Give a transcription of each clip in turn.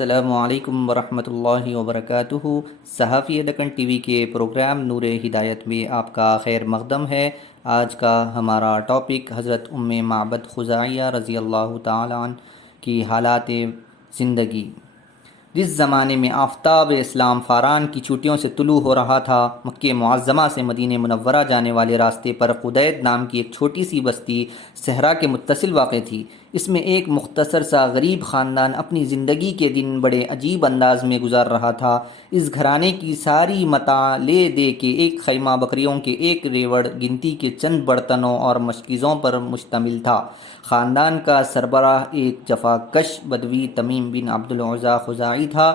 السلام علیکم ورحمۃ اللہ وبرکاتہ۔ صحافی دکن ٹی وی کے پروگرام نور ہدایت میں آپ کا خیر مقدم ہے۔ آج کا ہمارا ٹاپک حضرت معبد خزاعیہ رضی اللہ تعالیٰ عنہ کی حالات زندگی۔ جس زمانے میں آفتاب اسلام فاران کی چوٹیوں سے طلوع ہو رہا تھا، مکہ معظمہ سے مدینہ منورہ جانے والے راستے پر قدید نام کی ایک چھوٹی سی بستی صحرا کے متصل واقع تھی۔ اس میں ایک مختصر سا غریب خاندان اپنی زندگی کے دن بڑے عجیب انداز میں گزار رہا تھا۔ اس گھرانے کی ساری متاع لے دے کے ایک خیمہ، بکریوں کے ایک ریوڑ، گنتی کے چند برتنوں اور مشکیزوں پر مشتمل تھا۔ خاندان کا سربراہ ایک جفا کش بدوی تمیم بن عبد العزیٰ خزاعی تھا۔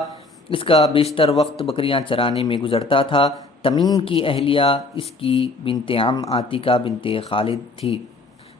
اس کا بیشتر وقت بکریاں چرانے میں گزرتا تھا۔ تمیم کی اہلیہ اس کی بنت عم عاتکہ بنت خالد تھی۔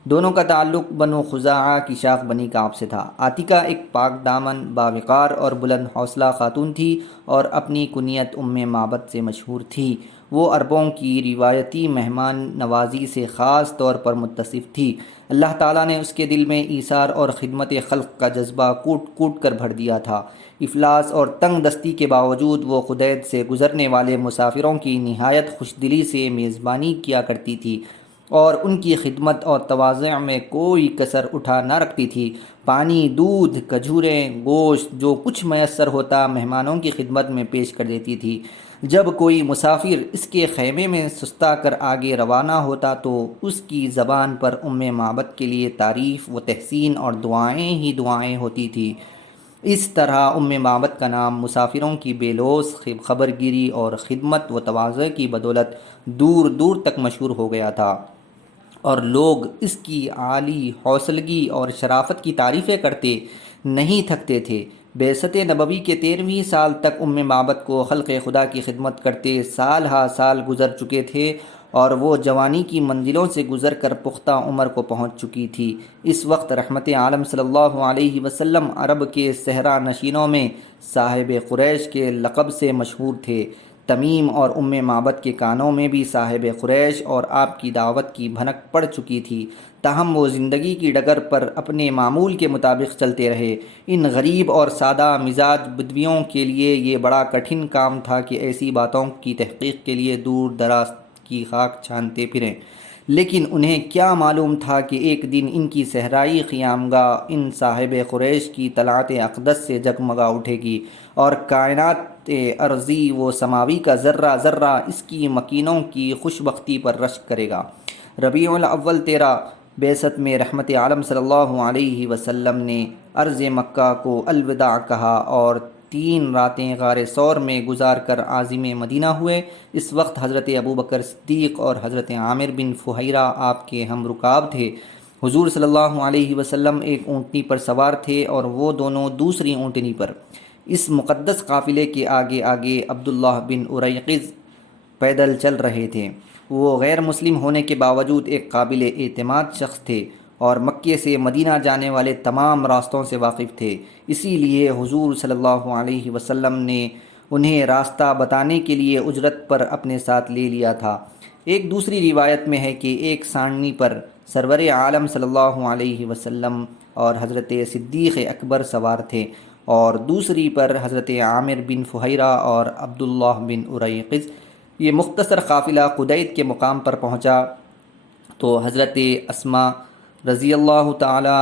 دونوں کا تعلق بنو خزاعہ کی شاخ بنی کعب سے تھا۔ عاتکہ ایک پاک دامن، باوقار اور بلند حوصلہ خاتون تھی اور اپنی کنیت معبد سے مشہور تھی۔ وہ عربوں کی روایتی مہمان نوازی سے خاص طور پر متصف تھی۔ اللہ تعالیٰ نے اس کے دل میں ایثار اور خدمت خلق کا جذبہ کوٹ کوٹ کر بھر دیا تھا۔ افلاس اور تنگ دستی کے باوجود وہ خدید سے گزرنے والے مسافروں کی نہایت خوش دلی سے میزبانی کیا کرتی تھی اور ان کی خدمت اور تواضع میں کوئی کسر اٹھا نہ رکھتی تھی۔ پانی، دودھ، کھجوریں، گوشت، جو کچھ میسر ہوتا مہمانوں کی خدمت میں پیش کر دیتی تھی۔ جب کوئی مسافر اس کے خیمے میں سستا کر آگے روانہ ہوتا تو اس کی زبان پر معبد کے لیے تعریف و تحسین اور دعائیں ہی دعائیں ہوتی تھیں۔ اس طرح معبد کا نام مسافروں کی بے لوث خبرگیری اور خدمت و تواضع کی بدولت دور دور تک مشہور ہو گیا تھا، اور لوگ اس کی عالی حوصلگی اور شرافت کی تعریفیں کرتے نہیں تھکتے تھے۔ بعثت نبوی کے 13ویں سال تک معبد کو خلق خدا کی خدمت کرتے سال ہا سال گزر چکے تھے اور وہ جوانی کی منزلوں سے گزر کر پختہ عمر کو پہنچ چکی تھی۔ اس وقت رحمت عالم صلی اللہ علیہ وسلم عرب کے صحرا نشینوں میں صاحب قریش کے لقب سے مشہور تھے۔ تمیم اور معبد کے کانوں میں بھی صاحب قریش اور آپ کی دعوت کی بھنک پڑ چکی تھی، تاہم وہ زندگی کی ڈگر پر اپنے معمول کے مطابق چلتے رہے۔ ان غریب اور سادہ مزاج بدویوں کے لیے یہ بڑا کٹھن کام تھا کہ ایسی باتوں کی تحقیق کے لیے دور دراز کی خاک چھانتے پھریں، لیکن انہیں کیا معلوم تھا کہ ایک دن ان کی صحرائی قیامگاہ ان صاحب قریش کی طلعت اقدس سے جگمگا اٹھے گی اور کائنات ارضی و سماوی کا ذرہ ذرہ اس کی مکینوں کی خوش بختی پر رشک کرے گا۔ ربیع الاول 13 بعثت میں رحمت عالم صلی اللہ علیہ وسلم نے ارض مکہ کو الوداع کہا اور 3 راتیں غار ثور میں گزار کر عازم مدینہ ہوئے۔ اس وقت حضرت ابوبکر صدیق اور حضرت عامر بن فہیرہ آپ کے ہم رکاب تھے۔ حضور صلی اللہ علیہ وسلم ایک اونٹنی پر سوار تھے اور وہ دونوں دوسری اونٹنی پر۔ اس مقدس قافلے کے آگے آگے عبداللہ بن اریقظ پیدل چل رہے تھے۔ وہ غیر مسلم ہونے کے باوجود ایک قابل اعتماد شخص تھے اور مکے سے مدینہ جانے والے تمام راستوں سے واقف تھے، اسی لیے حضور صلی اللہ علیہ وسلم نے انہیں راستہ بتانے کے لیے اجرت پر اپنے ساتھ لے لیا تھا۔ ایک دوسری روایت میں ہے کہ ایک سانڈنی پر سرور عالم صلی اللہ علیہ وسلم اور حضرت صدیق اکبر سوار تھے اور دوسری پر حضرت عامر بن فہیرہ اور عبداللہ بن اریقظ۔ یہ مختصر قافلہ قدید کے مقام پر پہنچا تو حضرت اسماء رضی اللہ تعالی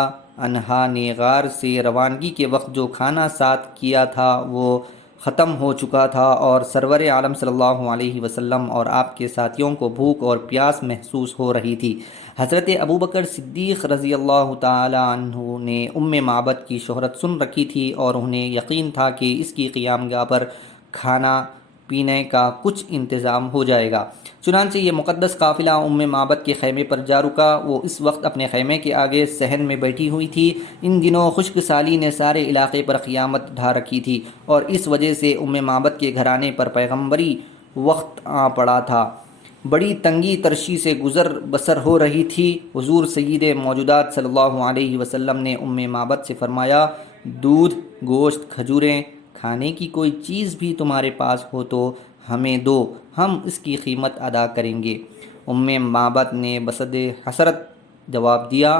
عنہا نے غار سے روانگی کے وقت جو کھانا ساتھ کیا تھا وہ ختم ہو چکا تھا اور سرور عالم صلی اللہ علیہ وسلم اور آپ کے ساتھیوں کو بھوک اور پیاس محسوس ہو رہی تھی۔ حضرت ابوبکر صدیق رضی اللہ تعالی عنہ نے معبد کی شہرت سن رکھی تھی اور انہیں یقین تھا کہ اس کی قیامگاہ پر کھانا پینے کا کچھ انتظام ہو جائے گا۔ چنانچہ یہ مقدس قافلہ معبد کے خیمے پر جا رکا۔ وہ اس وقت اپنے خیمے کے آگے صحن میں بیٹھی ہوئی تھی۔ ان دنوں خشک سالی نے سارے علاقے پر قیامت ڈھا رکھی تھی اور اس وجہ سے معبد کے گھرانے پر پیغمبری وقت آ پڑا تھا۔ بڑی تنگی ترشی سے گزر بسر ہو رہی تھی۔ حضور سید موجودات صلی اللہ علیہ وسلم نے معبد سے فرمایا، دودھ، گوشت، کھجوریں، کھانے کی کوئی چیز بھی تمہارے پاس ہو تو ہمیں دو، ہم اس کی قیمت ادا کریں گے۔ معبد نے بصد حسرت جواب دیا،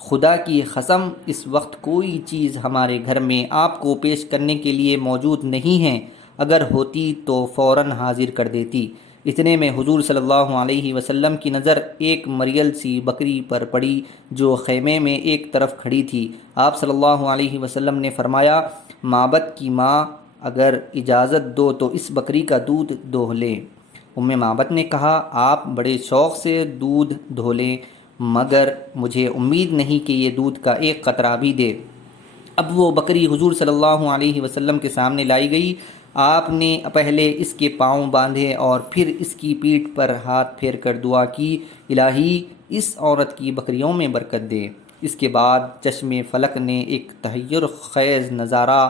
خدا کی قسم اس وقت کوئی چیز ہمارے گھر میں آپ کو پیش کرنے کے لیے موجود نہیں ہے، اگر ہوتی تو فوراً حاضر کر دیتی۔ اتنے میں حضور صلی اللہ علیہ وسلم کی نظر ایک مریل سی بکری پر پڑی جو خیمے میں ایک طرف کھڑی تھی۔ آپ صلی اللہ علیہ وسلم نے فرمایا، معبد کی ماں، اگر اجازت دو تو اس بکری کا دودھ دوہ لیں۔ معبد نے کہا، آپ بڑے شوق سے دودھ دھو لیں، مگر مجھے امید نہیں کہ یہ دودھ کا ایک قطرہ بھی دے۔ اب وہ بکری حضور صلی اللہ علیہ وسلم کے سامنے لائی گئی۔ آپ نے پہلے اس کے پاؤں باندھے اور پھر اس کی پیٹھ پر ہاتھ پھیر کر دعا کی، الہی اس عورت کی بکریوں میں برکت دے۔ اس کے بعد چشم فلک نے ایک تحیر خیز نظارہ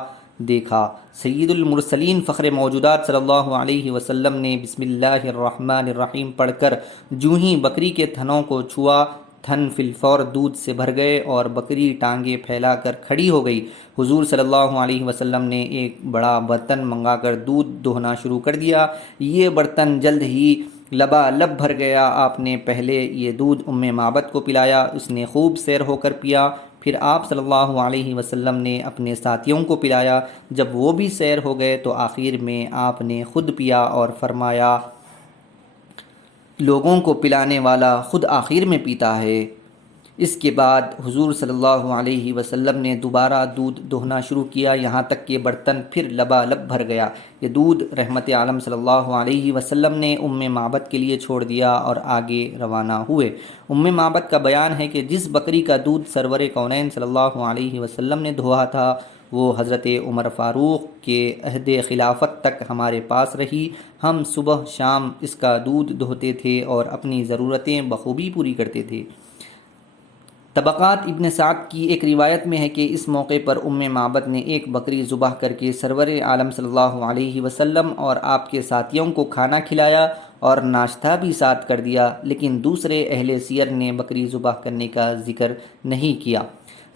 دیکھا۔ سید المرسلین فخر موجودات صلی اللہ علیہ وسلم نے بسم اللہ الرحمن الرحیم پڑھ کر جوں ہی بکری کے تھنوں کو چھوا، تھن فی الفور دودھ سے بھر گئے اور بکری ٹانگیں پھیلا کر کھڑی ہو گئی۔ حضور صلی اللہ علیہ وسلم نے ایک بڑا برتن منگا کر دودھ دوہنا شروع کر دیا۔ یہ برتن جلد ہی لبالب بھر گیا۔ آپ نے پہلے یہ دودھ معبد کو پلایا، اس نے خوب سیر ہو کر پیا۔ پھر آپ صلی اللہ علیہ وسلم نے اپنے ساتھیوں کو پلایا۔ جب وہ بھی سیر ہو گئے تو آخر میں آپ نے خود پیا اور فرمایا، لوگوں کو پلانے والا خود آخر میں پیتا ہے۔ اس کے بعد حضور صلی اللہ علیہ وسلم نے دوبارہ دودھ دوہنا شروع کیا، یہاں تک کہ برتن پھر لبالب بھر گیا۔ یہ دودھ رحمت عالم صلی اللہ علیہ وسلم نے معبد کے لیے چھوڑ دیا اور آگے روانہ ہوئے۔ معبد کا بیان ہے کہ جس بکری کا دودھ سرور کونین صلی اللہ علیہ وسلم نے دھویا تھا وہ حضرت عمر فاروق کے عہد خلافت تک ہمارے پاس رہی۔ ہم صبح شام اس کا دودھ دھوتے تھے اور اپنی ضرورتیں بخوبی پوری کرتے تھے۔ طبقات ابن سعد کی ایک روایت میں ہے کہ اس موقع پر معبد نے ایک بکری ذبح کر کے سرور عالم صلی اللہ علیہ وسلم اور آپ کے ساتھیوں کو کھانا کھلایا اور ناشتہ بھی ساتھ کر دیا، لیکن دوسرے اہل سیر نے بکری ذبح کرنے کا ذکر نہیں کیا۔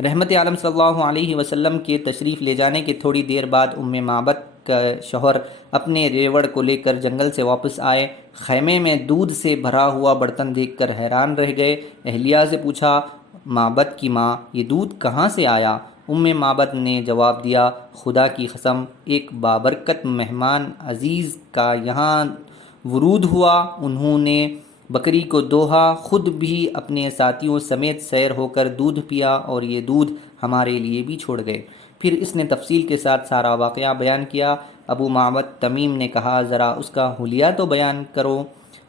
رحمت عالم صلی اللہ علیہ وسلم کے تشریف لے جانے کے تھوڑی دیر بعد معبد کا شوہر اپنے ریوڑ کو لے کر جنگل سے واپس آئے۔ خیمے میں دودھ سے بھرا ہوا برتن دیکھ کر حیران رہ گئے۔ اہلیہ سے پوچھا، معبد کی ماں، یہ دودھ کہاں سے آیا؟ معبد نے جواب دیا، خدا کی قسم، ایک بابرکت مہمان عزیز کا یہاں ورود ہوا، انہوں نے بکری کو دوہا، خود بھی اپنے ساتھیوں سمیت سیر ہو کر دودھ پیا اور یہ دودھ ہمارے لیے بھی چھوڑ گئے۔ پھر اس نے تفصیل کے ساتھ سارا واقعہ بیان کیا۔ معبد تمیم نے کہا، ذرا اس کا حلیہ تو بیان کرو۔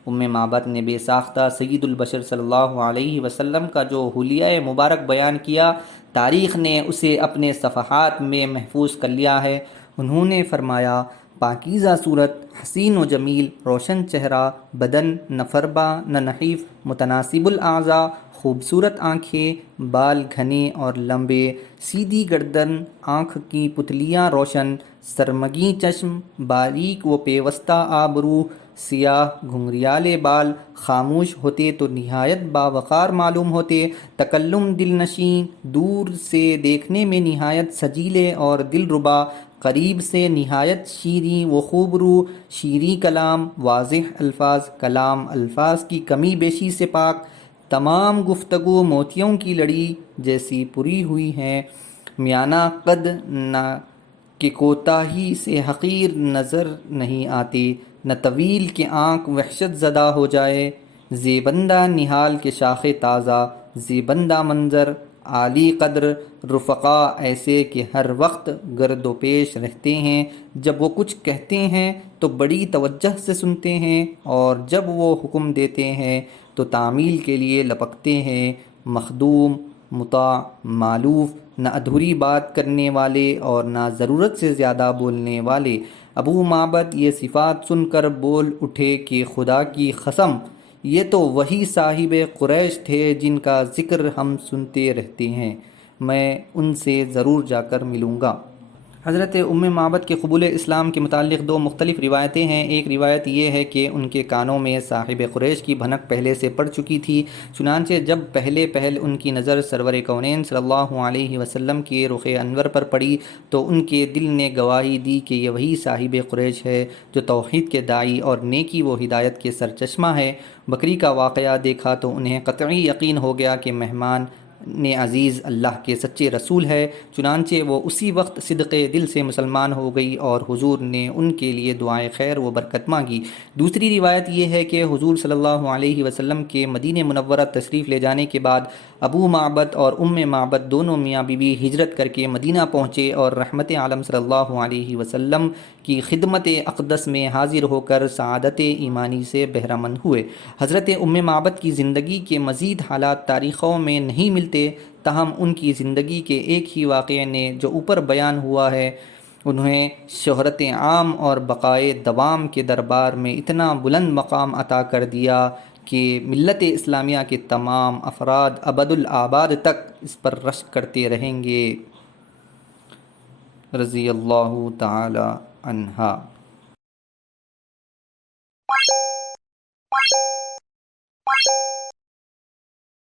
معبد نے بے ساختہ سید البشر صلی اللہ علیہ وسلم کا جو حلیہ مبارک بیان کیا، تاریخ نے اسے اپنے صفحات میں محفوظ کر لیا ہے۔ انہوں نے فرمایا، پاکیزہ صورت، حسین و جمیل، روشن چہرہ، بدن نہ فربا نہ نحیف، متناسب الاعضاء، خوبصورت آنکھیں، بال گھنے اور لمبے، سیدھی گردن، آنکھ کی پتلیاں روشن، سرمگی چشم، باریک و پیوستہ آبرو، سیاہ گھنگریالے بال، خاموش ہوتے تو نہایت باوقار معلوم ہوتے، تکلم دل نشین، دور سے دیکھنے میں نہایت سجیلے اور دلربا، قریب سے نہایت شیریں و خوبرو، شیریں کلام، واضح الفاظ، کلام الفاظ کی کمی بیشی سے پاک، تمام گفتگو موتیوں کی لڑی جیسی پری ہوئی ہے، میانہ قد نہ کہ کوتاہی سے حقیر نظر نہیں آتی، نہ طویل کہ آنکھ وحشت زدہ ہو جائے، زیبندہ نہال کے شاخ تازہ، زیبندہ منظر، عالی قدر، رفقا ایسے کہ ہر وقت گرد و پیش رہتے ہیں، جب وہ کچھ کہتے ہیں تو بڑی توجہ سے سنتے ہیں اور جب وہ حکم دیتے ہیں تو تعمیل کے لیے لپکتے ہیں، مخدوم، مطاع، مالوف، نہ ادھوری بات کرنے والے اور نہ ضرورت سے زیادہ بولنے والے۔ معبد یہ صفات سن کر بول اٹھے کہ خدا کی قسم، یہ تو وہی صاحب قریش تھے جن کا ذکر ہم سنتے رہتے ہیں، میں ان سے ضرور جا کر ملوں گا۔ حضرت معبد کے قبول اسلام کے متعلق دو مختلف روایتیں ہیں۔ ایک روایت یہ ہے کہ ان کے کانوں میں صاحب قریش کی بھنک پہلے سے پڑ چکی تھی، چنانچہ جب پہل ان کی نظر سرور کونین صلی اللہ علیہ وسلم کے رخ انور پر پڑی تو ان کے دل نے گواہی دی کہ یہ وہی صاحب قریش ہے جو توحید کے داعی اور نیکی و ہدایت کے سرچشمہ ہے۔ بکری کا واقعہ دیکھا تو انہیں قطعی یقین ہو گیا کہ مہمان نے عزیز اللہ کے سچے رسول ہے، چنانچہ وہ اسی وقت صدق دل سے مسلمان ہو گئی اور حضور نے ان کے لیے دعائیں خیر و برکت مانگی۔ دوسری روایت یہ ہے کہ حضور صلی اللہ علیہ وسلم کے مدینہ منورہ تشریف لے جانے کے بعد ابو معبد اور معبد دونوں میاں بیوی ہجرت کر کے مدینہ پہنچے اور رحمت عالم صلی اللہ علیہ وسلم کی خدمت اقدس میں حاضر ہو کر سعادت ایمانی سے بہرہ مند ہوئے۔ حضرت معبد کی زندگی کے مزید حالات تاریخوں میں نہیں ملتے، تاہم ان کی زندگی کے ایک ہی واقعے نے جو اوپر بیان ہوا ہے انہیں شہرت عام اور بقائے دوام کے دربار میں اتنا بلند مقام عطا کر دیا کہ ملت اسلامیہ کے تمام افراد ابد الآباد تک اس پر رشک کرتے رہیں گے۔ رضی اللہ تعالی عنہا۔